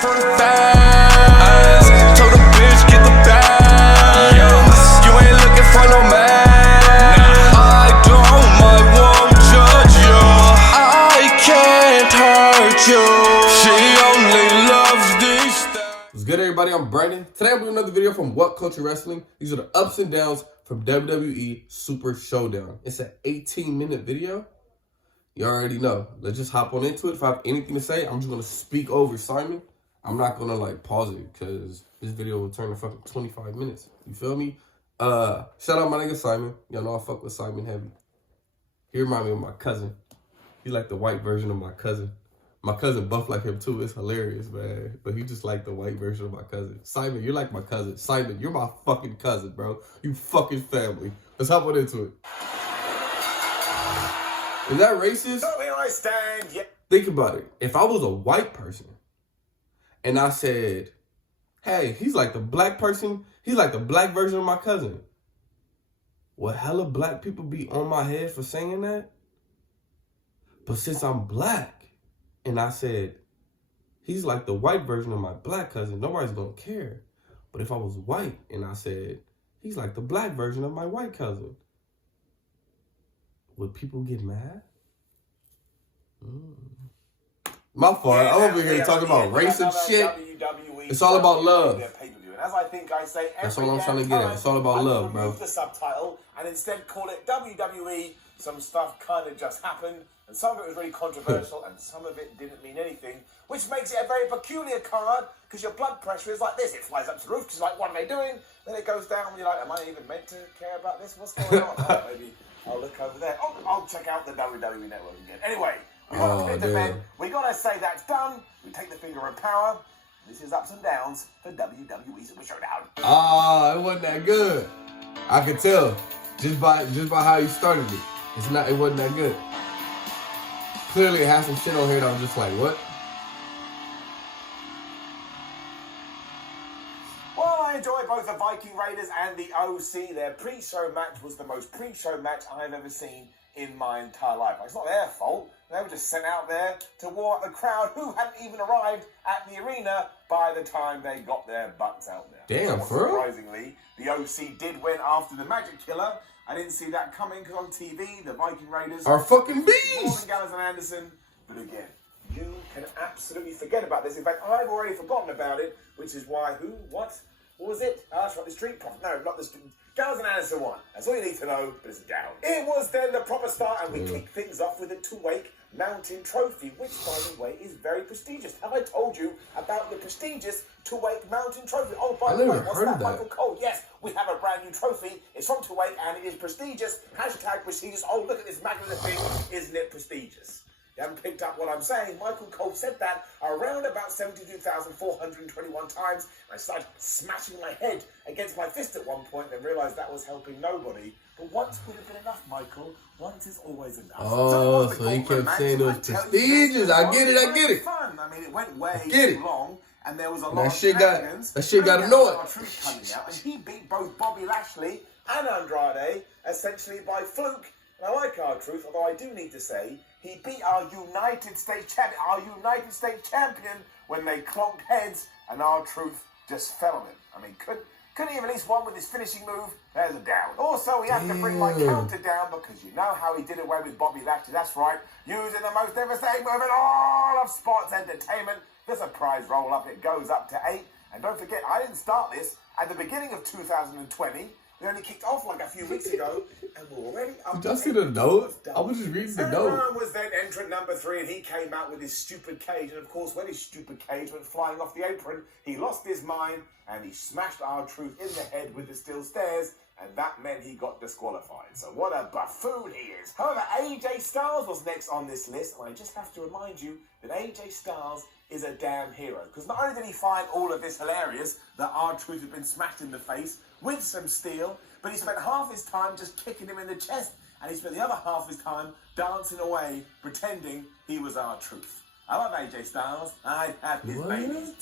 from the fans. Told a bitch get the bag. You ain't looking for no man. I won't judge you. I can't hurt you. She only loves these styles. What's good, everybody? I'm Brandon. Today I'm doing another video from What Culture Wrestling. These are the ups and downs from WWE Super Showdown. It's an 18-minute video. You already know. Let's just hop on into it. If I have anything to say, I'm just going to speak over Simon. I'm not going to pause it because this video will turn to fucking 25 minutes. You feel me? Shout out my nigga Simon. Y'all know I fuck with Simon heavy. He remind me of my cousin. He like the white version of my cousin. My cousin buff like him too. It's hilarious, man. But he just like the white version of my cousin. Simon, you're like my cousin. Simon, you're my fucking cousin, bro. You fucking family. Let's hop on into it. Is that racist? So here I stand. Yeah. Think about it. If I was a white person and I said, hey, he's like the black person, he's like the black version of my cousin, would hella black people be on my head for saying that? But since I'm black and I said, he's like the white version of my black cousin, nobody's gonna care. But if I was white and I said, he's like the black version of my white cousin, would people get mad? My fault. Yeah, I'm over here talking about race and shit. WWE, it's all about love. And as I think I say, that's all I'm trying to get at. It's all about love, bro. Remove the subtitle and instead call it WWE. Some stuff kind of just happened, and some of it was really controversial, and some of it didn't mean anything, which makes it a very peculiar card because your blood pressure is like this. It flies up to the roof, because like, what are they doing? Then it goes down, and you're like, am I even meant to care about this? What's going on? Oh, maybe I'll look over there. Oh, I'll check out the WWE Network again. Anyway, we got to the event. We got to say that's done. We take the finger of power. This is ups and downs for WWE Super Showdown. It wasn't that good. I could tell just by how you started it. It wasn't that good. Clearly, it has some shit on here that I'm just like, what? Well, I enjoyed both the Viking Raiders and the OC. Their pre-show match was the most pre-show match I've ever seen in my entire life. It's not their fault. They were just sent out there to warm up the crowd who hadn't even arrived at the arena by the time they got their butts out there. Damn, for real? Surprisingly, the OC did win after the Magic Killer. I didn't see that coming because on TV, the Viking Raiders are fucking bees. More than Gallows and Anderson. But again, you can absolutely forget about this. In fact, I've already forgotten about it, which is why what was it? Oh, that's right, the Street Profits. No, not the Street. Gallows and Anderson won. That's all you need to know, but it's down. It was then the proper start, and we kicked things off with a two-wake mountain trophy, which, by the way, is very prestigious. Have I told you about the prestigious two-wake mountain trophy? Oh, by the way, what's that, Michael Cole? Yes, we have a brand new trophy. It's from two-wake, and it is prestigious. Hashtag prestigious. Oh, look at this magnificent thing. Isn't it prestigious? You haven't picked up what I'm saying. Michael Cole said that around about 72,421 times. I started smashing my head against my fist at one point and realised that was helping nobody. But once would have been enough, Michael. Once is always enough. Oh, so he kept saying it was prestigious. I get it. Fun. I mean, it went way too long. And there was a lot of shenanigans. That shit got annoying. Coming out, and he beat both Bobby Lashley and Andrade essentially by fluke. And I like R-Truth, although I do need to say he beat our United States champion when they clonked heads, and R-Truth just fell on him. I mean, couldn't he have at least won with his finishing move? There's a down. Also, he had to bring my counter down because you know how he did away with Bobby Lashley. That's right, using the most devastating move in all of sports entertainment. The surprise roll-up, it goes up to 8. And don't forget, I didn't start this at the beginning of 2020. We only kicked off like a few weeks ago, and we're already up. Did you see the note? I was just reading the note. Brown was then entrant number 3, and he came out with his stupid cage. And of course, when his stupid cage went flying off the apron, he lost his mind, and he smashed R-Truth in the head with the steel stairs, and that meant he got disqualified. So what a buffoon he is. However, AJ Styles was next on this list, and I just have to remind you that AJ Styles is a damn hero. Because not only did he find all of this hilarious, that R-Truth had been smashed in the face with some steel, but he spent half his time just kicking him in the chest, and he spent the other half of his time dancing away, pretending he was R-Truth. I love AJ Styles. I have his babies.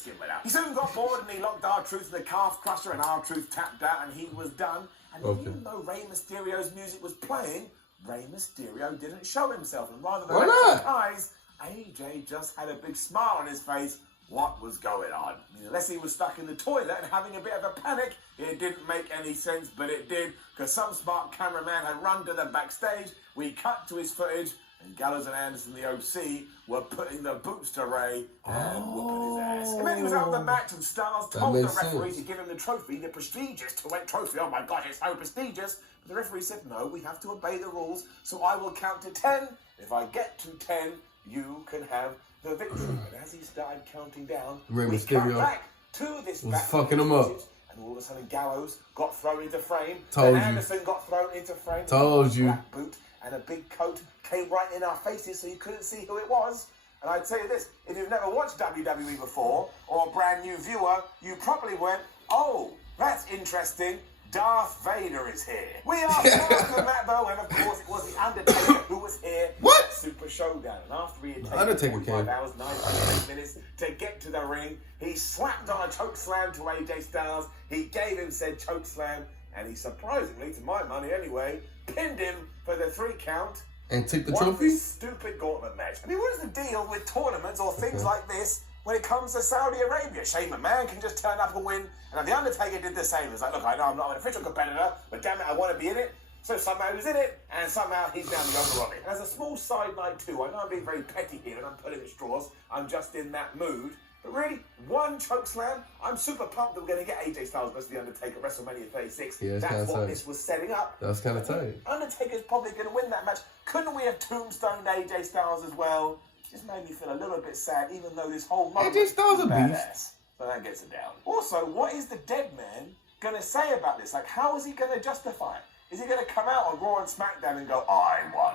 He soon got bored and he locked R-Truth in the calf crusher, and R-Truth tapped out and he was done. And even though Rey Mysterio's music was playing, Rey Mysterio didn't show himself. And rather than surprise, AJ just had a big smile on his face what was going on. Unless he was stuck in the toilet and having a bit of a panic, it didn't make any sense, but it did, because some smart cameraman had run to the backstage. We cut to his footage, and Gallows and Anderson, the OC, were putting the boots to Ray and whooping his ass. And then he was out of the match, and Styles told the referee to give him the trophy, the prestigious 2-8 trophy. Oh my God, it's so prestigious. But the referee said, no, we have to obey the rules, so I will count to 10. If I get to 10, you can have the victory. And as he started counting down, we cut back to this back. Fucking him up. And all of a sudden, Gallows got thrown into frame. Told and you. Anderson got thrown into frame. Told you. Black boot and a big coat came right in our faces, so you couldn't see who it was. And I'd tell you this, if you've never watched WWE before, or a brand new viewer, you probably went, oh, that's interesting. Darth Vader is here. We are faster than that, though, and of course it was The Undertaker who was here. What? Super Showdown. And after he had Undertaker taken 45 hours, 9 minutes to get to the ring, he slapped on a choke slam to AJ Styles. He gave him said choke slam, and he surprisingly, to my money anyway, pinned him for the 3 count. And took the What trophy? this stupid gauntlet match. I mean, what is the deal with tournaments or things like this when it comes to Saudi Arabia? Shame a man can just turn up and win. And The Undertaker did the same. It's like, look, I know I'm not an official competitor, but damn it, I want to be in it. So somehow he's in it, and somehow he's down the other of it. And as a small side note too, I know I'm being very petty here and I'm pulling at straws. I'm just in that mood. But really, 1 choke slam. I'm super pumped that we're going to get AJ Styles versus The Undertaker at WrestleMania 36. Yeah, that's what tight. this was setting up. That's kind of tight. Undertaker's probably going to win that match. Couldn't we have tombstoned AJ Styles as well? Just made me feel a little bit sad, even though this whole moment AJ Styles was a beast. badass. So that gets it down. Also, what is the dead man going to say about this? Like, how is he going to justify it? Is he going to come out on Raw and SmackDown and go, I won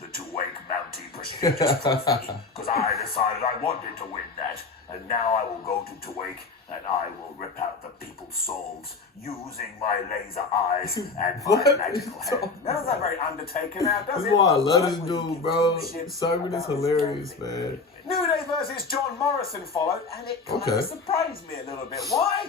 the 2-week Mountie prestigious trophy because I decided I wanted to win that, and now I will go to 2-week and I will rip out the people's souls using my laser eyes and my magical head. That's not very Undertaker now, does it? That's why I love this dude, bro. Simon is hilarious, man. New Day versus John Morrison followed, and it kind of surprised me a little bit. Why?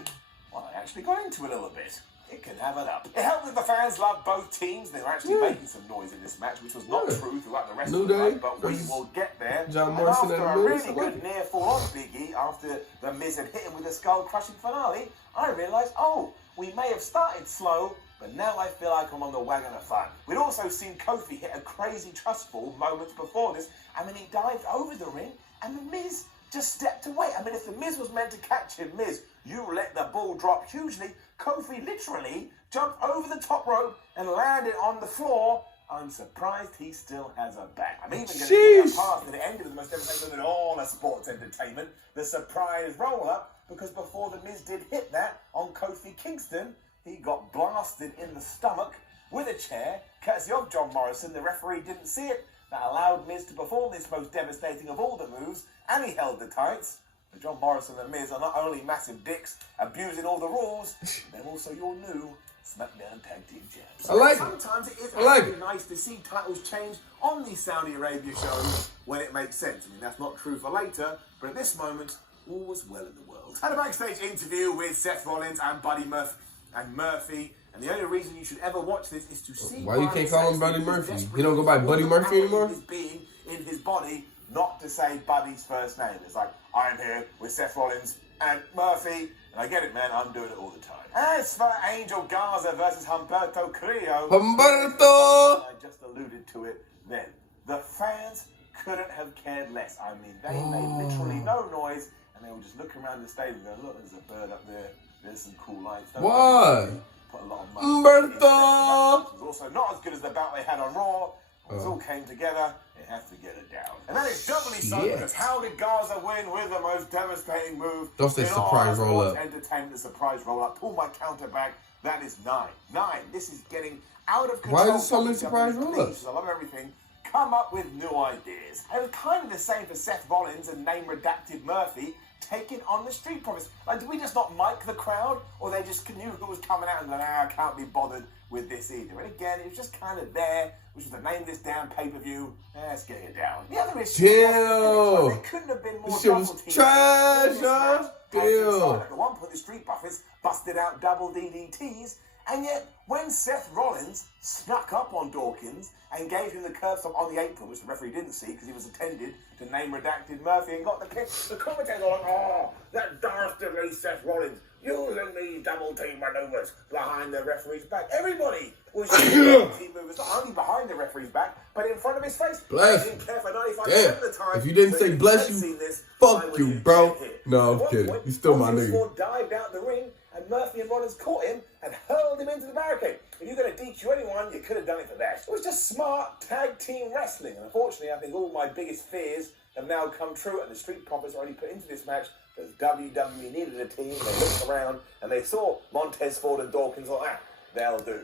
Well, I actually got into it a little bit. It can have it up. It helped that the fans loved both teams. They were actually making some noise in this match, which was not true throughout the rest of the night, but we will get there. John and Morrison after and a Miz, really good near fall on Big E, after the Miz had hit him with a skull-crushing finale, I realised, oh, we may have started slow, but now I feel like I'm on the wagon of fun. We'd also seen Kofi hit a crazy trust fall moments before this, and then he dived over the ring, and the Miz just stepped away. I mean, if the Miz was meant to catch him, Miz, you let the ball drop hugely. Kofi literally jumped over the top rope and landed on the floor. I'm surprised he still has a back. I'm even going to get past the end of the most devastating in all of sports entertainment, the surprise roll-up, because before the Miz did hit that on Kofi Kingston, he got blasted in the stomach with a chair, courtesy of John Morrison. The referee didn't see it. That allowed Miz to perform this most devastating of all the moves, and he held the tights. But John Morrison and Miz are not only massive dicks, abusing all the rules, they're also your new SmackDown Tag Team Champs. I like it. Sometimes it is actually nice to see titles change on these Saudi Arabia shows when it makes sense. I mean, that's not true for later, but at this moment, all was well in the world. Had a backstage interview with Seth Rollins and Buddy Murphy. And the only reason you should ever watch this is to see why you can't call him Buddy Murphy. He don't go by Buddy Murphy anymore? His being in his body, not to say Buddy's first name. It's like, I'm here with Seth Rollins and Murphy, and I get it, man, I'm doing it all the time. As for Angel Garza versus Humberto Carrillo, I just alluded to it then. The fans couldn't have cared less. I mean, they made literally no noise, and they were just looking around the stadium going, look, there's a bird up there, there's some cool lights. What? Put a lot of money. Humberto! It was also not as good as the bout they had on Raw. It all came together, it has to get it down. And that is doubly so because how did Garza win with the most devastating move? Don't say surprise roll up. Entertainment, the surprise roll up. Pull my counter back. That is 9. This is getting out of control. Why is there so many surprise roll ups? I love everything. Come up with new ideas. It was kind of the same for Seth Rollins and name redacted Murphy taking on the Street Profits. Like, did we just not mic the crowd, or they just knew who was coming out and like, I can't be bothered with this either? And again, it was just kind of there, which was the name of this damn pay-per-view. Let's get it down. The other issue was it couldn't have been more this shit was trash, huh? At one point, the Street Profits busted out double DDTs, And yet, when Seth Rollins snuck up on Dawkins and gave him the curb stop on the apron, which the referee didn't see because he was attended to name redacted Murphy and got the kick, the commentators are like, oh, that dastardly Seth Rollins using these double team maneuvers behind the referee's back. Everybody was using double team maneuvers, not only behind the referee's back, but in front of his face. Bless He didn't care for 95% Damn. of the time. If you didn't So say if bless had you, seen this, fuck why would you, bro. get hit? No, I'm At one kidding. point, He's still my Austin nigga. Ford dived out the ring, and Murphy and Rollins caught him and hurled him into the barricade. If you're going to DQ anyone, you could have done it for that. It was just smart tag team wrestling. And unfortunately, I think all my biggest fears have now come true, and the Street Profits are already put into this match because WWE needed a team. They looked around and they saw Montez Ford and Dawkins like that. They'll do.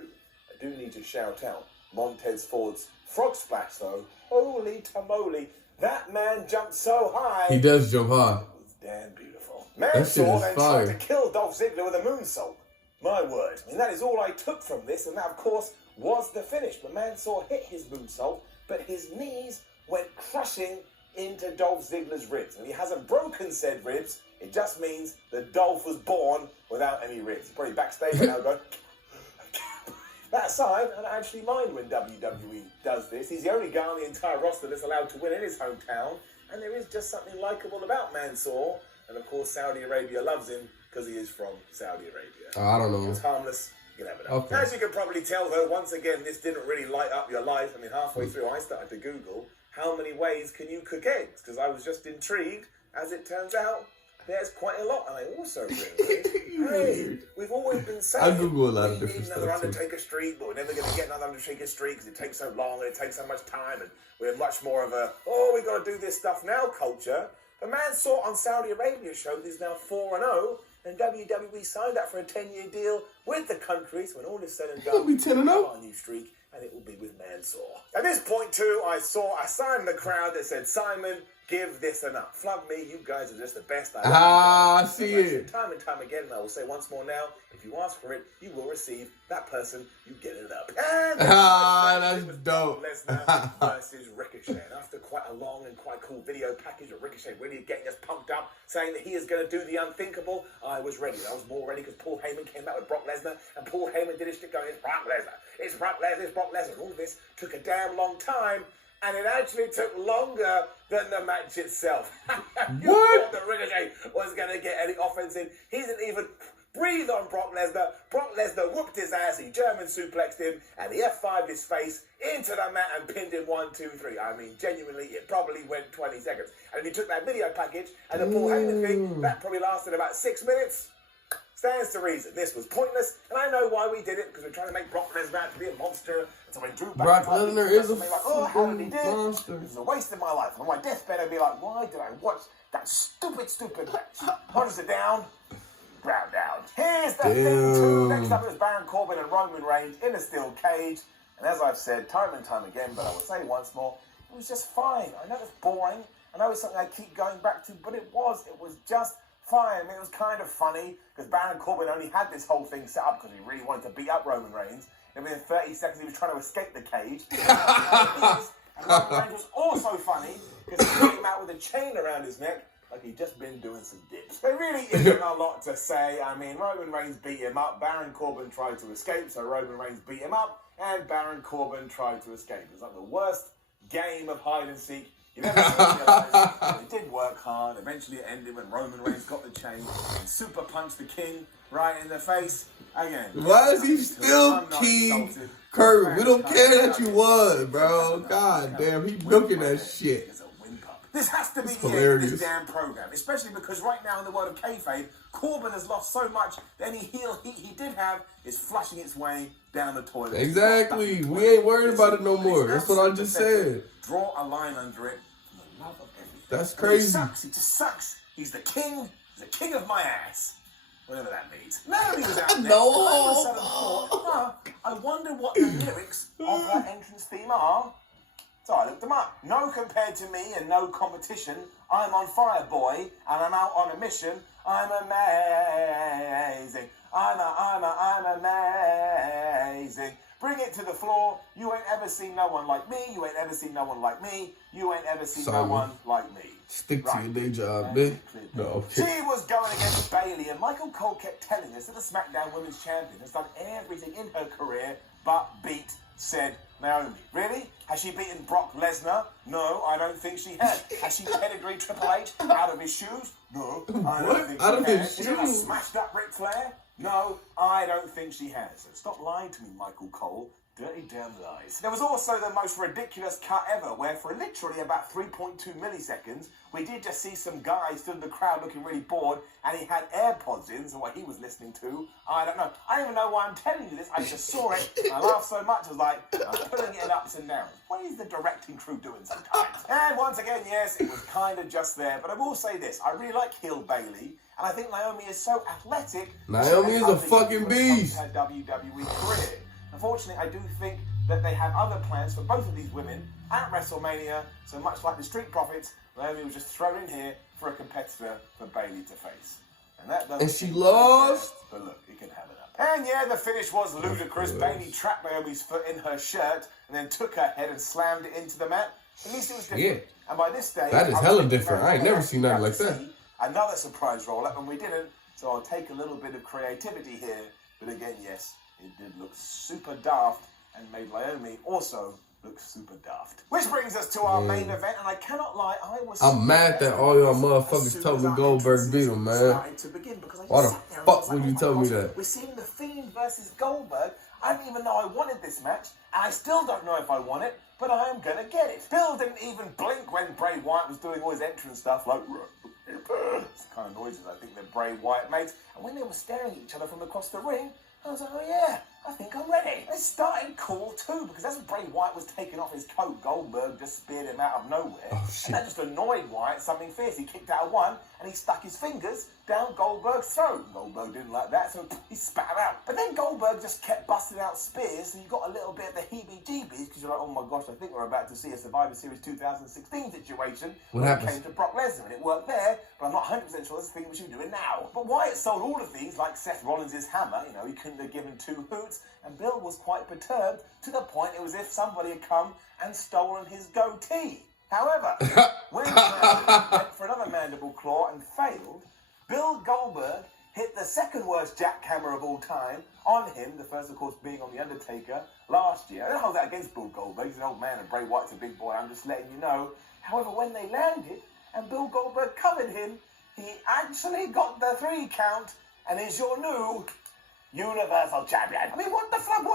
I do need to shout out Montez Ford's frog splash, though. Holy tamale. That man jumped so high. He does jump high. It was damn beautiful. That shit Mansoor is then fire. tried to kill Dolph Ziggler with a moonsault. My word. And that is all I took from this, and that, of course, was the finish. But Mansoor hit his moonsault, but his knees went crushing into Dolph Ziggler's ribs. And he hasn't broken said ribs. It just means that Dolph was born without any ribs. He's probably backstage now going... That aside, I don't actually mind when WWE does this. He's the only guy on the entire roster that's allowed to win in his hometown. And there is just something likeable about Mansoor. And of course, Saudi Arabia loves him because he is from Saudi Arabia. I don't know. It's harmless. You never know. Okay. As you can probably tell, though, once again, this didn't really light up your life. I mean, halfway through, I started to Google how many ways can you cook eggs? Because I was just intrigued. As it turns out, there's quite a lot. And I also realized, hey, we've always been saying... I Google a lot of we different need another stuff, too. Undertaker streak, but we're never going to get another Undertaker streak because it takes so long and it takes so much time. And we're much more of a, oh, we got to do this stuff now culture. The man saw on Saudi Arabia show that he's now 4-0, and WWE signed up for a 10-year deal with the country. So when all is said and done, He'll be 10-0. we'll have our new streak, and it will be with Mansoor. At this point, too, I saw a sign in the crowd that said, Simon, give this enough. Flub me, you guys are just the best. I love you I guys. see As I said it. time and time again, and I will say once more now, if you ask for it, you will receive that person, you get it up. And That's dope. Lesnar versus Ricochet. And after quite a long and quite cool video package of Ricochet really getting us pumped up, saying that he is going to do the unthinkable, I was ready. I was more ready because Paul Heyman came out with Brock Lesnar, and Paul Heyman did his shit going, it's Brock Lesnar, it's Brock Lesnar, it's Brock Lesnar. And all this took a damn long time, and it actually took longer than the match itself. You What? thought that Ricochet was going to get any offense in. He didn't even breathe on Brock Lesnar. Brock Lesnar whooped his ass, he German suplexed him, and he F5'd his face into the mat and pinned him 1, 2, 3. I mean, genuinely, it probably went 20 seconds. And if you took that video package and the Paul Heyman thing, that probably lasted about 6 minutes. Stands to reason. This was pointless, and I know why we did it, because we're trying to make Brock Lesnar out to be a monster. And so when Drew Brock Lesnar is a like, oh, how did he do it? monster. This is a waste of my life. On my deathbed, I'd be like, why did I watch that stupid match? Punches it down. Brown down. Here's the thing, too. Next up is Baron Corbin and Roman Reigns in a steel cage. And as I've said time and time again, but I will say once more, it was just fine. I know it's boring. I know it's something I keep going back to, but it was just fine. I mean, it was kind of funny because Baron Corbin only had this whole thing set up because he really wanted to beat up Roman Reigns. And within 30 seconds, he was trying to escape the cage. And Roman Reigns was also funny because he came out with a chain around his neck like he'd just been doing some dips. There really isn't a lot to say. I mean, Roman Reigns beat him up. Baron Corbin tried to escape, so Roman Reigns beat him up. And Baron Corbin tried to escape. It was like the worst game of hide and seek you've ever seen in your life. It did work hard. Eventually it ended when Roman Reigns got the chain and super punched the king right in the face. Again. Why is he still I'm not King insulted. Kurt? We don't care that you won, bro. God damn, he milking that shit. It's a whimper. This has to be the end of hilarious. this damn program, especially because right now in the world of kayfabe, Corbin has lost so much that any heel he did have is flushing its way down the toilet. Exactly. We ain't worried about it no more. That's what I just said. Draw a line under it. For the love of everything. That's He crazy. sucks. He just sucks. He's the king. He's the king of my ass. Whatever that means. Nobody was out there. No. I wonder what the lyrics of that entrance theme are. So I looked them up. No compared to me and no competition. I'm on fire, boy, and I'm out on a mission. I'm amazing. I'm amazing. Bring it to the floor. You ain't ever seen no one like me. You ain't ever seen no one like me. You ain't ever seen no one like me. Stick to your day job, man. No, okay. She was going against Bayley, and Michael Cole kept telling us that the SmackDown Women's Champion has done everything in her career but beat said Naomi. Really? Has she beaten Brock Lesnar? No, I don't think she has. Has she pedigreed Triple H out of his shoes? No, I don't think she Out of has. his Has she shoes? smashed up Ric Flair? No, I don't think she has. So stop lying to me, Michael Cole. Dirty damn lies. There was also the most ridiculous cut ever, where for literally about 3.2 milliseconds, we did just see some guy stood in the crowd looking really bored, and he had AirPods in, so what he was listening to, I don't know. I don't even know why I'm telling you this. I just saw it, and I laughed so much, I was like, I'm putting it in ups and downs. What is the directing crew doing sometimes? And once again, yes, it was kind of just there, but I will say this. I really like heel Bayley, and I think Naomi is so athletic. Naomi is a fucking beast. Her WWE career. Unfortunately, I do think that they have other plans for both of these women at WrestleMania, so much like the Street Profits, Naomi was just thrown in here for a competitor for Bayley to face. And that doesn't. And she lost? But look, you can have it up. And yeah, the finish was ludicrous. Bayley trapped Naomi's foot in her shirt and then took her head and slammed it into the mat. At least it was different. Yeah. And by this stage, That is hella different. I ain't never seen nothing like that. Another surprise roll-up, and we didn't, so I'll take a little bit of creativity here. But again, yes, it did look super daft and made Naomi also look super daft. Which brings us to our main event, and I cannot lie, I'm mad that all y'all motherfuckers told me Goldberg beat him, man. Why the fuck would you tell me that? We're seeing The Fiend versus Goldberg. I didn't even know I wanted this match, and I still don't know if I want it, but I am gonna get it. Bill didn't even blink when Bray Wyatt was doing all his entrance stuff, like it's the kind of noises I think that Bray Wyatt makes. And when they were staring at each other from across the ring, I was like, oh yeah, I think I'm ready. It started cool too, because as Bray Wyatt was taking off his coat, Goldberg just speared him out of nowhere. Oh, shit. And that just annoyed Wyatt something fierce. He kicked out one, and he stuck his fingers down Goldberg's throat. Goldberg didn't like that, so he spat him out. But then Goldberg just kept busting out spears, and you got a little bit of the heebie-jeebies, because you're like, oh my gosh, I think we're about to see a Survivor Series 2016 situation What when happens? it came to Brock Lesnar, and it worked there, but I'm not 100% sure that's the thing we should be doing now. But Wyatt sold all of these, like Seth Rollins' hammer, you know, he couldn't have given two hoots, and Bill was quite perturbed, to the point it was as if somebody had come and stolen his goatee. However, when Bill went for another mandible claw and failed, Bill Goldberg hit the second worst jackhammer of all time on him, the first, of course, being on The Undertaker last year. I don't hold that against Bill Goldberg. He's an old man and Bray Wyatt's a big boy. I'm just letting you know. However, when they landed and Bill Goldberg covered him, he actually got the 3 count and is your new Universal Champion. I mean, what the fuck?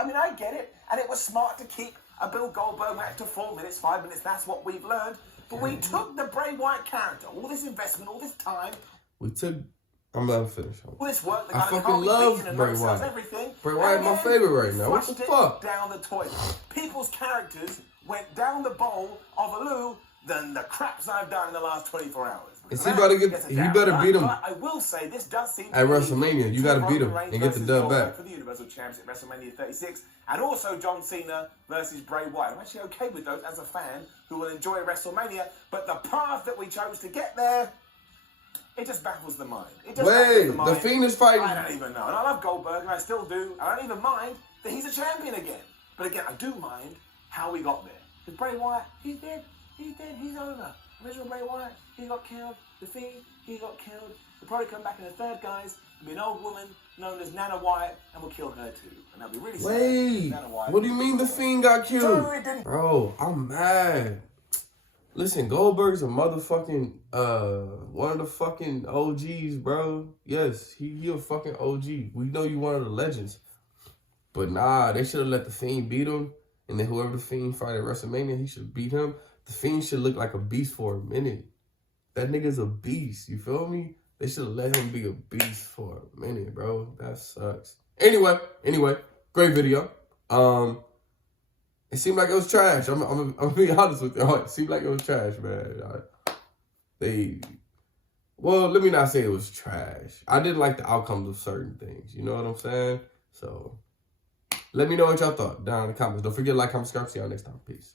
I mean, I get it. And it was smart to keep a Bill Goldberg match to 4 minutes, 5 minutes. That's what we've learned. But we took the Bray Wyatt character, all this investment, all this time. I'm about to finish. All this work, I fucking love Bray Wyatt. Everything. Bray Wyatt my favorite right now. What the fuck? Down the toilet. People's characters went down the bowl of a loo than the craps I've done in the last 24 hours. Is he about to get? He better beat him I will say this does seem at WrestleMania. You got to beat him and get the dub back. For the Universal Championship at WrestleMania 36, and also John Cena versus Bray Wyatt. I'm actually okay with those as a fan who will enjoy WrestleMania, but the path that we chose to get there, it just baffles the mind. Wait, the Fiend is fighting. I don't even know. And I love Goldberg, and I still do. I don't even mind that he's a champion again. But again, I do mind how we got there. Because Bray Wyatt, he's dead. He's dead. He's over. Original Bray Wyatt, he got killed. The Fiend, he got killed. They'll probably come back in the third, guys. There'll be an old woman known as Nana Wyatt, and we'll kill her too. And that'll be really sad. Wait, Nana Wyatt. what do you mean the Fiend got killed? No, it didn't. Bro, I'm mad. Listen, Goldberg's a motherfucking, one of the fucking OGs, bro. Yes, he a fucking OG. We know you one of the legends. But nah, they should have let the Fiend beat him. And then whoever the Fiend fight at WrestleMania, he should beat him. The Fiend should look like a beast for a minute. That nigga's a beast, you feel me? They should have let him be a beast for a minute, bro. That sucks. Anyway, great video. It seemed like it was trash. I'm gonna be honest with you. It seemed like it was trash, man. Well, let me not say it was trash. I didn't like the outcomes of certain things. You know what I'm saying? So, let me know what y'all thought down in the comments. Don't forget to like, comment, subscribe. See y'all next time. Peace.